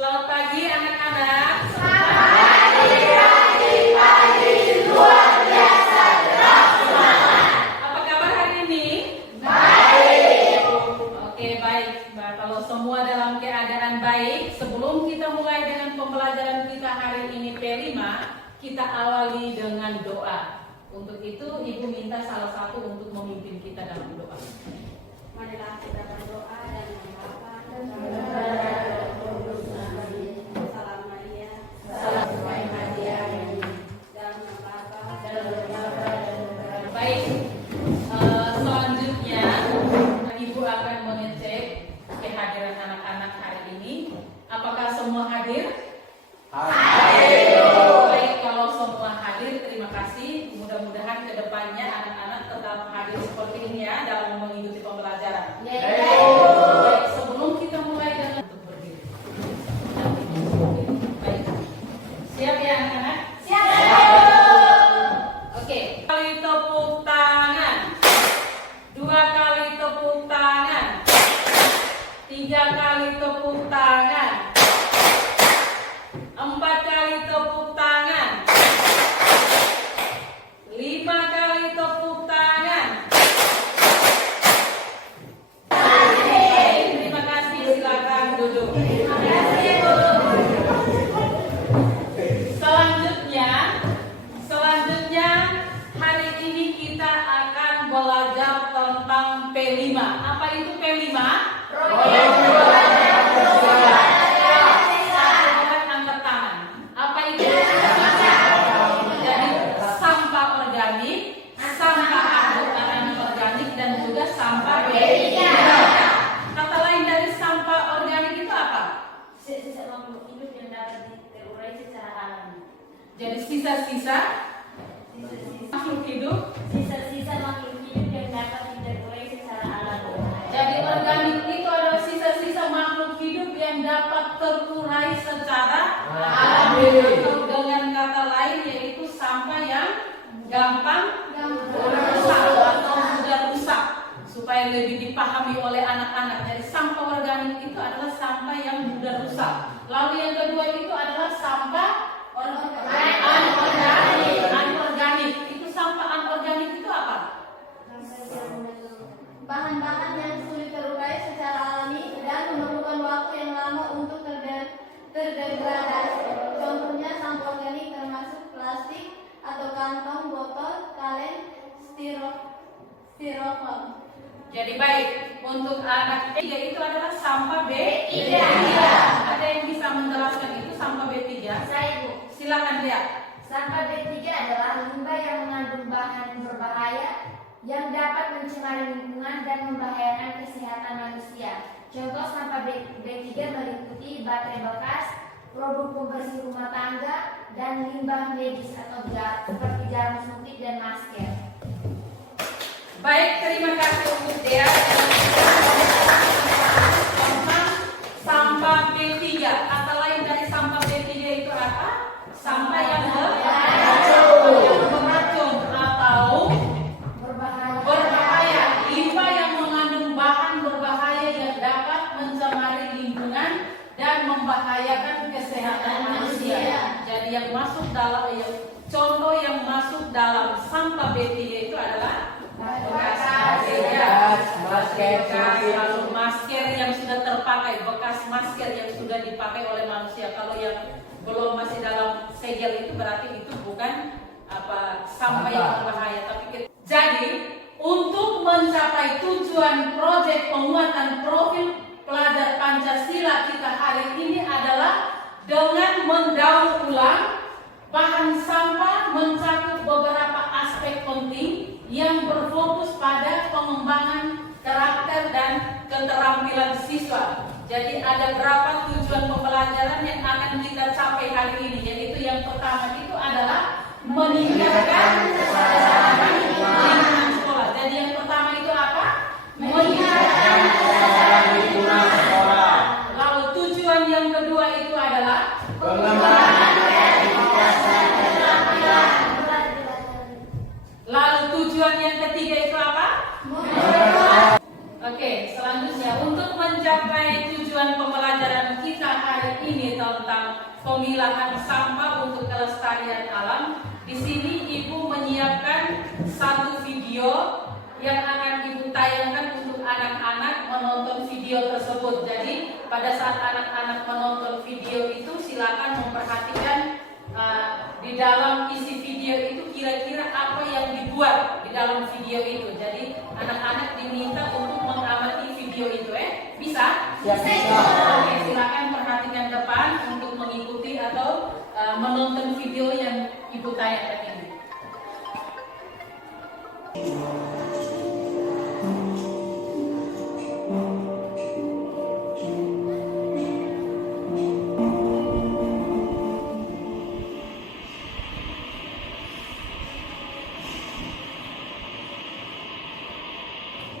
Selamat pagi anak-anak. Pagi luar biasa semangat. Apa kabar hari ini? Baik. Oke, baik. Kalau semua dalam keadaan baik, sebelum kita mulai dengan pembelajaran kita hari ini P5, kita awali dengan doa. Untuk itu Ibu minta salah satu untuk memimpin kita dalam doa. Marilah kita berdoa dan mengapa Salam Maria, Salam Maria. dalam nama Bapa, Baik, selanjutnya Ibu akan mengecek kehadiran anak-anak hari ini. Apakah semua hadir? Baik, kalau semua hadir, terima kasih. Mudah-mudahan kedepannya anak-anak tetap hadir seperti ini ya dalam mengikuti pembelajaran. Baik, sebelum kita mulai dengan untuk berdiri. Baik, siap ya anak-anak? Oke, kali tepuk tangan. 2 kali tepuk tangan. 3 kali tepuk tangan. 4 kali tepuk tangan. 5 kali tepuk tangan. Terima kasih, silakan duduk. Selanjutnya hari ini kita akan belajar tentang P5. Apa itu P5? Angkat tangan. Apa itu? Jadi sampah organik, sampah anorganik, dan juga sampah B3. Kata lain dari sampah organik itu apa? sisa makhluk hidup yang dapat terurai secara alami. Jadi sisa-sisa makhluk hidup. Sisa-sisa makhluk hidup yang dapat terurai secara alami. Jadi organik itu adalah sisa-sisa makhluk hidup yang dapat terurai secara alami. Atau dengan kata lain yaitu sampah yang gampang rusak atau mudah rusak. Supaya lebih dipahami oleh anak-anak. Jadi sampah organik itu adalah sampah yang mudah rusak. Lalu yang kedua itu adalah sampah anorganik. Itu sampah anorganik itu apa? Bahan-bahan yang sulit terurai secara alami dan memerlukan waktu yang lama untuk terdegradasi. Contohnya sampah organik termasuk plastik atau kantong, botol, kaleng, styrofoam. Jadi baik, untuk anak B3 itu adalah sampah B3. Ada yang bisa menjelaskan itu sampah B3? Saya Ibu. Silakan lihat. Sampah B3 adalah limbah yang mengandung bahan berbahaya yang dapat mencemari lingkungan dan membahayakan kesehatan manusia. Contoh sampah B3 meliputi baterai bekas, produk pembersih rumah tangga, dan limbah medis atau seperti jarum suntik dan masker. Baik, terima kasih untuk Dea. Tentang sampah B3. Kata lain dari sampah B3 itu apa? Sampah yang beracun atau berbahaya. Limbah yang mengandung bahan berbahaya yang dapat mencemari lingkungan dan membahayakan kesehatan manusia. Jadi yang masuk dalam contoh yang masuk dalam sampah B3 itu adalah masker yang sudah terpakai, bekas masker yang sudah dipakai oleh manusia. Kalau yang belum masih dalam segel itu berarti itu bukan sampah yang berbahaya. Jadi untuk mencapai tujuan proyek penguatan profil pelajar Pancasila kita hari ini adalah dengan mendaur ulang bahan sampah mencakup beberapa aspek penting yang berfokus pada pengembangan karakter dan keterampilan siswa. Jadi ada berapa tujuan pembelajaran yang akan kita capai hari ini. Yaitu yang pertama itu adalah meningkatkan kesadaran lingkungan sekolah. Jadi yang pertama itu apa? Meningkatkan kesadaran lingkungan sekolah. Lalu tujuan yang kedua itu adalah pengembangan kreativitas dan keterampilan. Lalu tujuan yang ketiga itu apa? Oke, selanjutnya untuk mencapai tujuan pembelajaran kita hari ini tentang pemilahan sampah untuk kelestarian alam. Di sini Ibu menyiapkan satu video yang akan Ibu tayangkan untuk anak-anak menonton video tersebut. Jadi pada saat anak-anak menonton video itu silakan memperhatikan di dalam isi video itu kira-kira apa yang dibuat di dalam video itu. Jadi anak-anak diminta untuk mengamati video itu, bisa? Bisa. Oke, silakan perhatikan depan untuk mengikuti atau menonton video yang Ibu tayangkan ini.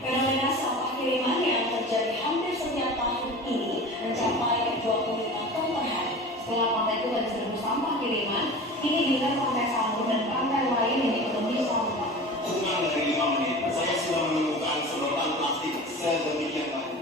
Fenomena sampah kiriman yang terjadi hampir setiap tahun ini mencapai 25 ton per hari. Setelah Pantai Kuta diserbu sampah kiriman, kini giliran Pantai Sanur dan pantai lain yang dipenuhi sampah. Kurang dari 5 menit, saya sudah menemukan sedotan plastik sedemikian banyak.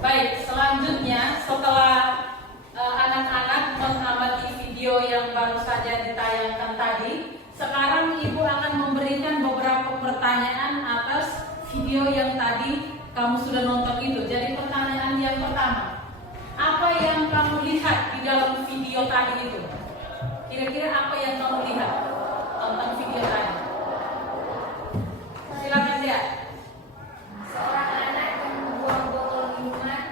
Baik, selanjutnya setelah anak-anak mengamati video yang baru saja ditayangkan tadi, sekarang Ibu akan memberikan beberapa pertanyaan atas video yang tadi kamu sudah nonton itu. Jadi pertanyaan yang pertama, apa yang kamu lihat di dalam video tadi itu? Kira-kira apa yang kamu lihat tentang video tadi? Silakan lihat. Seorang anak yang membuang botol minuman.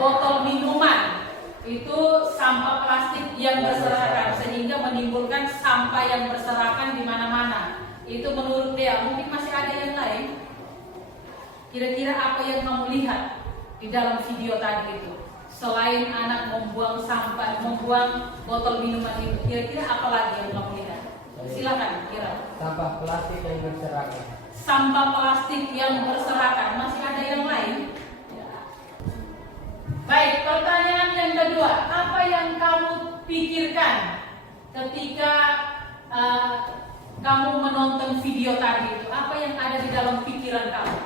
Botol minuman itu sampah plastik yang berserakan sehingga menimbulkan sampah yang berserakan di mana-mana. Itu menurut dia. Mungkin masih ada yang lain. Kira-kira apa yang kamu lihat di dalam video tadi itu? Selain anak membuang sampah, membuang botol minuman itu, kira-kira apa lagi yang kamu lihat? Silakan kira. Sampah plastik yang berserakan. Sampah plastik yang berserakan. Masih ada yang lain? Baik, pertanyaan yang kedua, apa yang kamu pikirkan ketika kamu menonton video tadi itu? Apa yang ada di dalam pikiran kamu?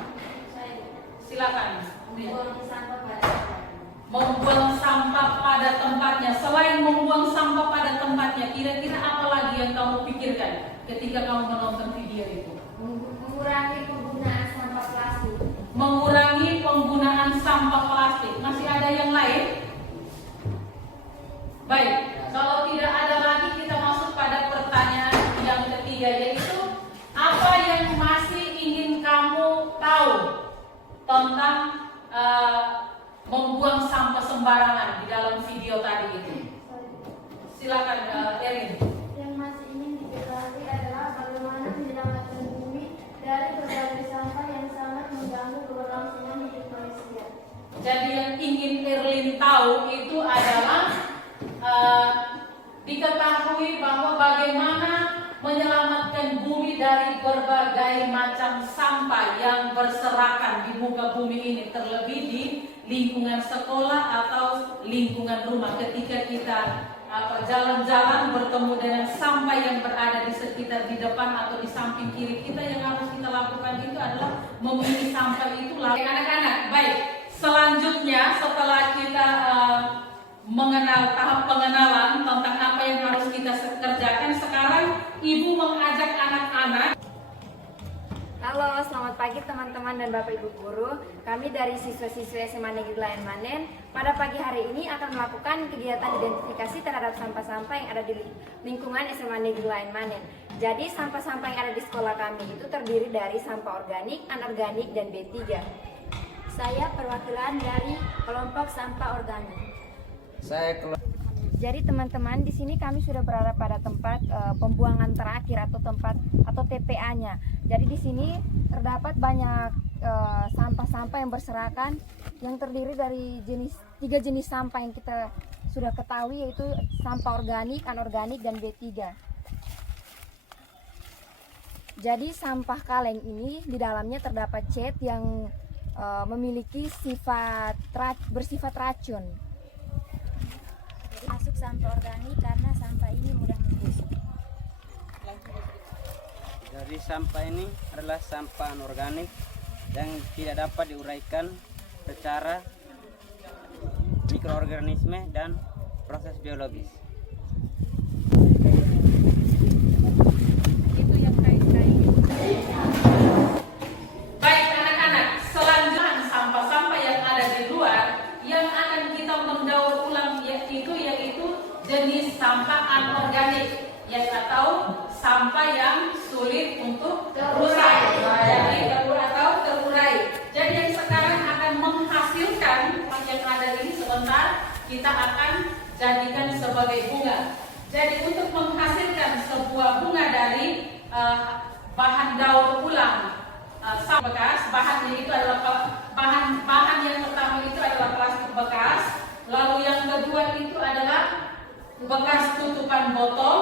Silakan. Membuang sampah pada tempatnya. Membuang sampah pada tempatnya. Selain membuang sampah pada tempatnya, kira-kira apa lagi yang kamu pikirkan ketika kamu menonton video itu? Mengurangi penggunaan sampah plastik. Mengurangi penggunaan sampah plastik. Masih ada yang lain? Baik, kalau tidak ada lagi kita masuk pada pertanyaan yang ketiga, yaitu apa yang masih ingin kamu tahu tentang membuang sampah sembarangan di dalam video tadi itu? Silakan Erin. Yang masih ingin diketahui adalah bagaimana menyelamatkan bumi dari berbagai sampah yang sangat mengganggu keberlangsungan hidup manusia. Jadi yang ingin Erlin tahu itu adalah diketahui bahwa bagaimana menyelamatkan bumi dari berbagai macam sampah yang berserakan di muka bumi ini, terlebih di lingkungan sekolah atau lingkungan rumah. Ketika kita jalan-jalan bertemu dengan sampah yang berada di sekitar, di depan atau di samping kiri kita, yang harus kita lakukan itu adalah memilah sampah itu. Anak-anak, baik. Selanjutnya setelah kita mengenal tahap pengenalan tentang apa yang harus kita kerjakan, sekarang Ibu mengajak anak-anak. Kalau Halo, selamat pagi teman-teman dan Bapak Ibu guru. Kami dari siswa-siswa SMA Negeri Layan Manen pada pagi hari ini akan melakukan kegiatan identifikasi terhadap sampah-sampah yang ada di lingkungan SMA Negeri Layan Manen. Jadi sampah-sampah yang ada di sekolah kami itu terdiri dari sampah organik, anorganik, dan B3. Saya perwakilan dari kelompok sampah organik. Jadi teman-teman, di sini kami sudah berada pada tempat pembuangan terakhir atau tempat atau TPA-nya. Jadi di sini terdapat banyak sampah-sampah yang berserakan yang terdiri dari tiga jenis sampah yang kita sudah ketahui, yaitu sampah organik, anorganik, dan B3. Jadi sampah kaleng ini di dalamnya terdapat cat yang memiliki bersifat racun. Masuk sampah organik karena sampah ini mudah membusuk. Jadi sampah ini adalah sampah anorganik yang tidak dapat diuraikan secara mikroorganisme dan proses biologis. Itu yang kain-kain. Baik anak-anak, selanjutnya sampah-sampah yang ada di luar yang akan kita mendaur ulang yaitu jenis sampah anorganik, atau sampah yang sulit untuk terurai. Jadi yang sekarang akan menghasilkan yang ada ini sebentar kita akan jadikan sebagai bunga. Jadi untuk menghasilkan sebuah bunga dari bahan daur ulang sampah bekas, bahannya itu adalah bahan yang pertama itu adalah plastik bekas, lalu yang kedua itu adalah bekas tutupan botol,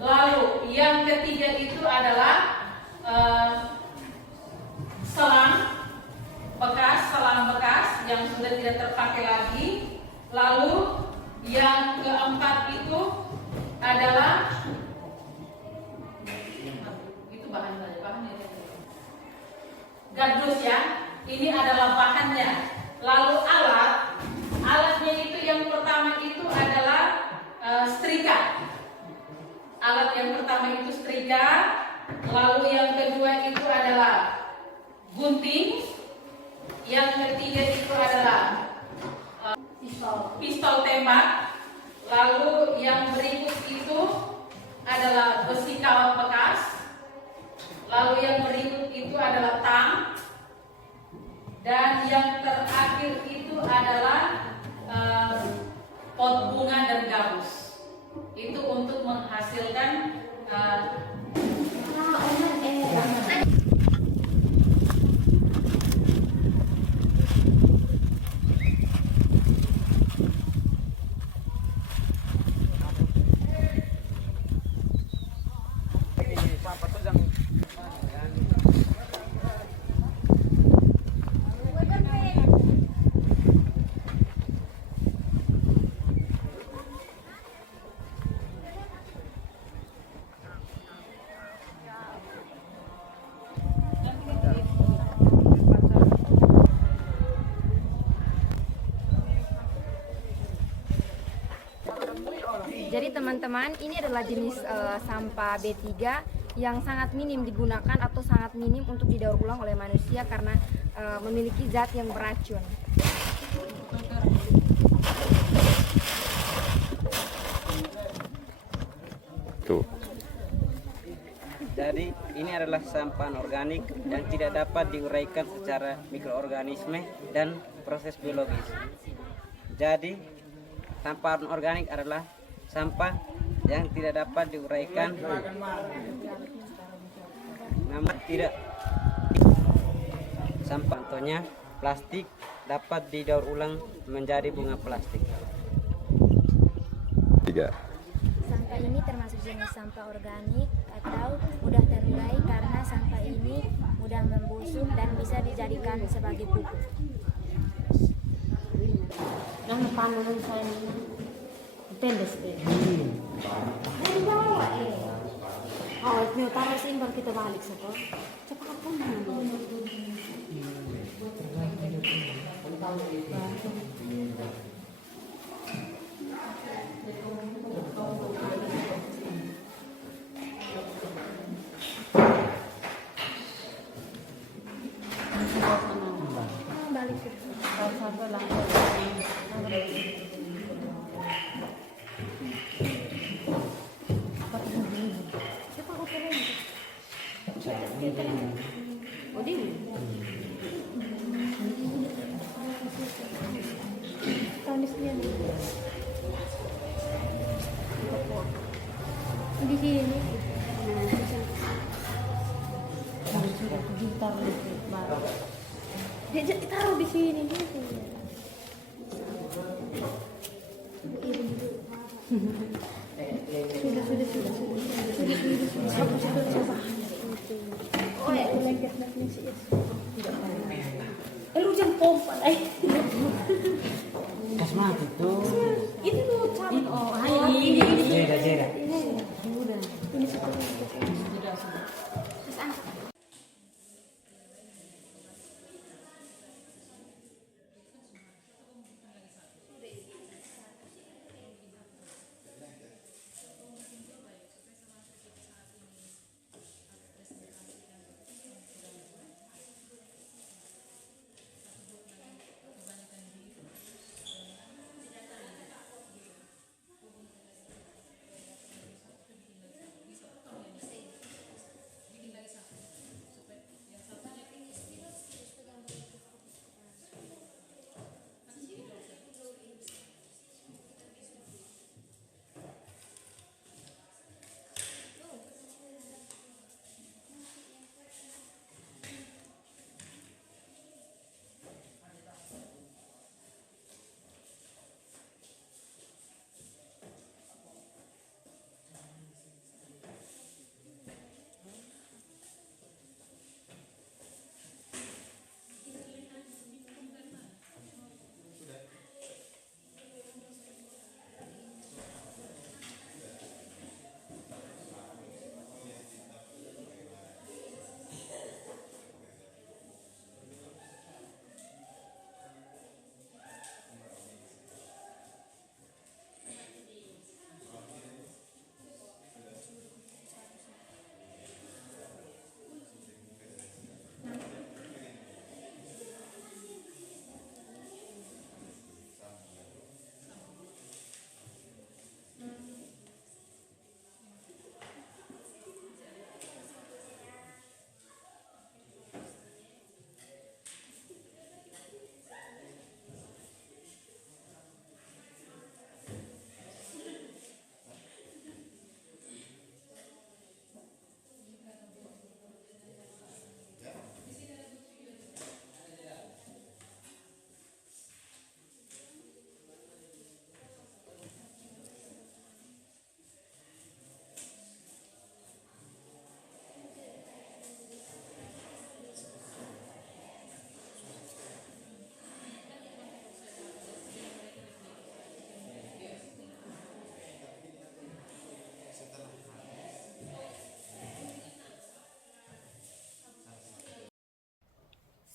lalu yang ketiga itu adalah selang bekas yang sudah tidak terpakai lagi, lalu yang keempat itu adalah bahannya gardus ya, ini adalah bahannya. Lalu alatnya itu yang pertama itu adalah setrika. Alat yang pertama itu setrika, lalu yang kedua itu adalah gunting, yang ketiga itu adalah pistol tembak, lalu yang berikut itu adalah besi kawat bekas, lalu yang berikut itu adalah tang, dan yang terakhir itu adalah pot bunga dan gabus. Itu untuk menghasilkan Jadi teman-teman, ini adalah jenis sampah B3 yang sangat minim digunakan atau sangat minim untuk didaur ulang oleh manusia karena memiliki zat yang beracun. Jadi ini adalah sampah anorganik yang tidak dapat diuraikan secara mikroorganisme dan proses biologis. Jadi sampah anorganik adalah sampah yang tidak dapat diuraikan, namun tidak sampah. Contohnya plastik dapat didaur ulang menjadi bunga plastik. 3. Sampah ini termasuk jenis sampah organik atau mudah terurai karena sampah ini mudah membusuk dan bisa dijadikan sebagai pupuk. Yang panen saya ini pendes deh. Oh, itu taruh sini baru kita balik sekolah. Cepat kan Oh, di. Tulis dia nih. Di sini. Harus sudah gitar baru. Dia taruh di sini gitu. Oh ya, lu jangan pompa Kas mati tuh. itu tuh cabut. Oh, ini Jeda. udah ini sudah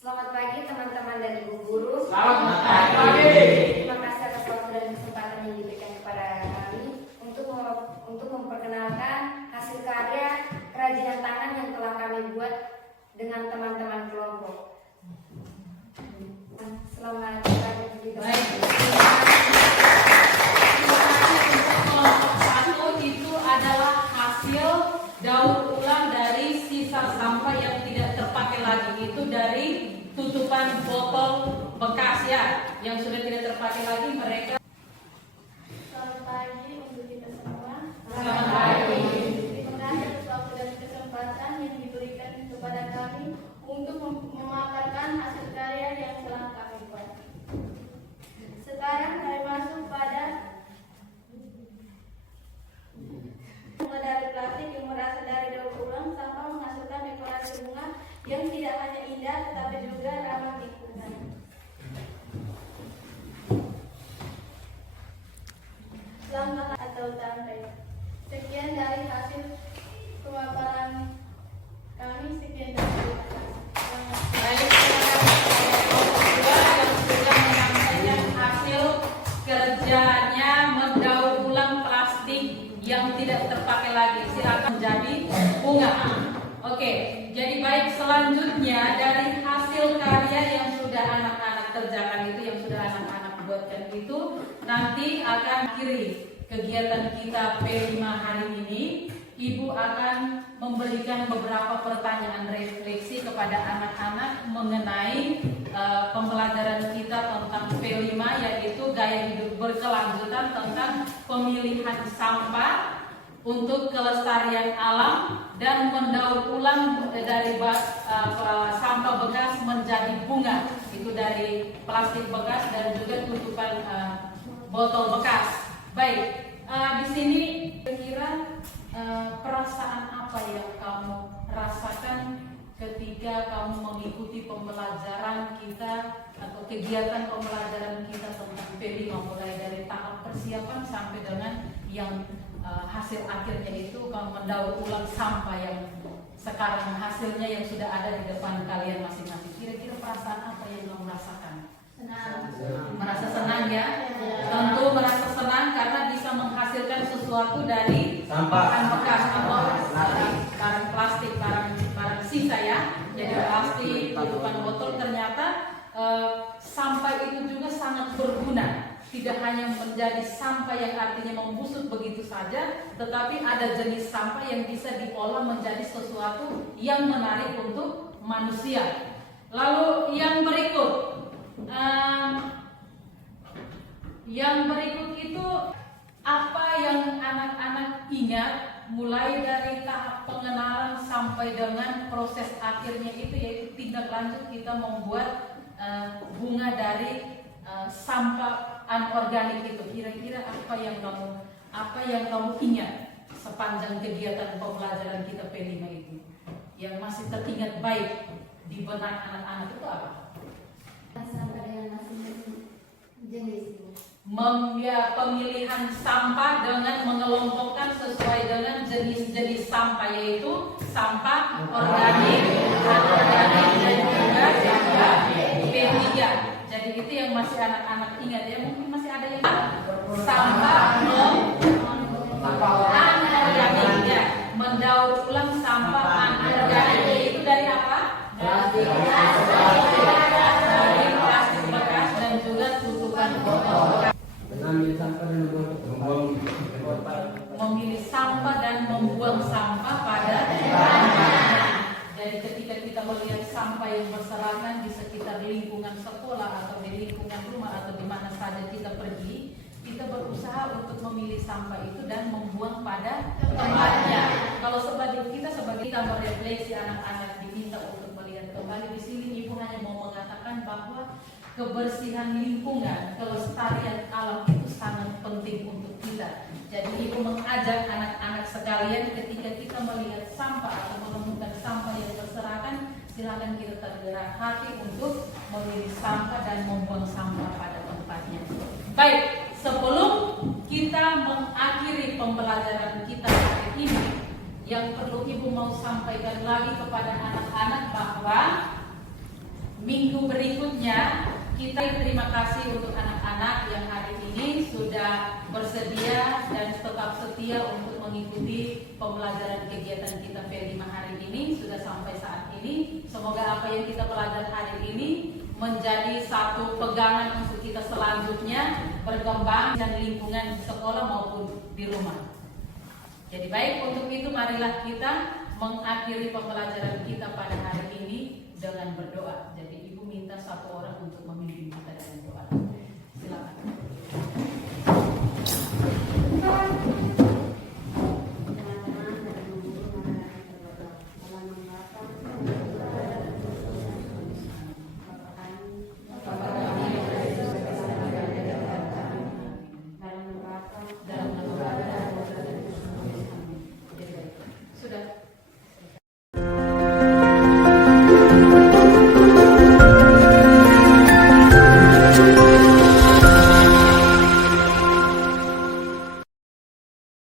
Selamat pagi teman-teman dan ibu guru. Selamat pagi. Terima kasih atas waktu dan kesempatan yang diberikan kepada kami untuk memperkenalkan hasil karya kerajinan tangan yang telah kami buat dengan teman-teman kelompok. Selamat pagi. Baik. Kelompok satu itu adalah hasil daur ulang dari sisa sampah yang tidak terpakai lagi. Itu dari tutupan botol bekas ya, yang sudah tidak terpakai lagi mereka. Selamat pagi untuk kita semua. Selamat pagi. Terima kasih atas waktu dan kesempatan yang diberikan kepada kami untuk memaparkan hasil karya yang telah kami buat. Sekarang kami masuk pada bunga dari plastik yang berasal dari daur ulang sampah menghasilkan dekorasi bunga yang tidak hanya indah tetapi juga ramah lingkungan. Sampah atau tangkai. Sekian dari hasil pemaparan kami. Sekian dari Baik, kelompok dua yang sudah menyampaikan hasil kerjanya mendaur ulang plastik yang tidak terpakai lagi. Silakan menjadi bunga. Oke, jadi baik, selanjutnya dari hasil karya yang sudah anak-anak kerjakan itu, yang sudah anak-anak buatkan itu, nanti akan akhiri kegiatan kita P5 hari ini. Ibu akan memberikan beberapa pertanyaan refleksi kepada anak-anak mengenai pembelajaran kita tentang P5, yaitu gaya hidup berkelanjutan tentang pemilihan sampah untuk kelestarian alam dan mendaur ulang dari sampah bekas menjadi bunga, itu dari plastik bekas dan juga tutupan botol bekas. Baik, di sini kira perasaan apa yang kamu rasakan ketika kamu mengikuti pembelajaran kita atau kegiatan pembelajaran kita tentang P5, mulai dari tahap persiapan sampai dengan yang hasil akhirnya itu kamu mendaur ulang sampah yang sekarang hasilnya yang sudah ada di depan kalian masing-masing. Kira-kira perasaan apa yang kamu rasakan? Senang. Merasa senang ya? Tentu merasa senang karena bisa menghasilkan sesuatu dari bahan bekas atau barang plastik, barang sisa ya. Jadi plastik, tutupan botol, ternyata sampah itu juga sangat berguna. Tidak hanya menjadi sampah yang artinya membusuk begitu saja, tetapi ada jenis sampah yang bisa diolah menjadi sesuatu yang menarik untuk manusia. Lalu yang berikut itu apa yang anak-anak ingat mulai dari tahap pengenalan sampai dengan proses akhirnya itu, yaitu tindak lanjut kita membuat bunga dari sampah anorganik itu. Kira-kira apa yang kamu ingat sepanjang kegiatan pembelajaran kita P5 itu yang masih teringat baik di benak anak-anak itu apa? Sampah dengan masing-masing jenis. Pemilihan sampah dengan mengelompokkan sesuai dengan jenis-jenis sampah, yaitu sampah organik, anorganik, dan juga P3. Jadi itu yang masih anak-anak ingat ya. Mungkin masih ada yang sampah anorganik ya, mendaur ulang sampah anorganik. Itu dari apa? Dari plastik bekas dan juga tutupan botol bekas. Memilih sampah dan membuang sampah pada tempatnya. Jadi ketika kita melihat sampah yang berserakan di sekitar lingkungan sekolah atau di lingkungan rumah atau di mana saja kita pergi, kita berusaha untuk memilih sampah itu dan membuang pada tempatnya. Kalau sebagai kita merefleksi anak-anak diminta untuk melihat kembali di sini, Ibu hanya mau mengatakan bahwa kebersihan lingkungan, kelestarian alam itu sangat penting untuk kita. Jadi Ibu mengajak anak-anak sekalian, ketika kita melihat sampah atau menemukan sampah yang berserakan, silakan kita tergerak hati untuk memilih sampah dan membuang sampah pada tempatnya. Baik, sebelum kita mengakhiri pembelajaran kita hari ini, yang perlu Ibu mau sampaikan lagi kepada anak-anak bahwa minggu berikutnya kita terima kasih untuk anak-anak yang hari ini sudah bersedia dan tetap setia untuk mengikuti pembelajaran kegiatan kita P5 hari ini sudah sampai saat ini. Semoga apa yang kita pelajari hari ini menjadi satu pegangan untuk kita selanjutnya berkembang dan lingkungan sekolah maupun di rumah. Jadi baik, untuk itu marilah kita mengakhiri pembelajaran kita pada hari ini dengan berdoa. Jadi Ibu minta satu orang untuk memimpin kita dengan doa.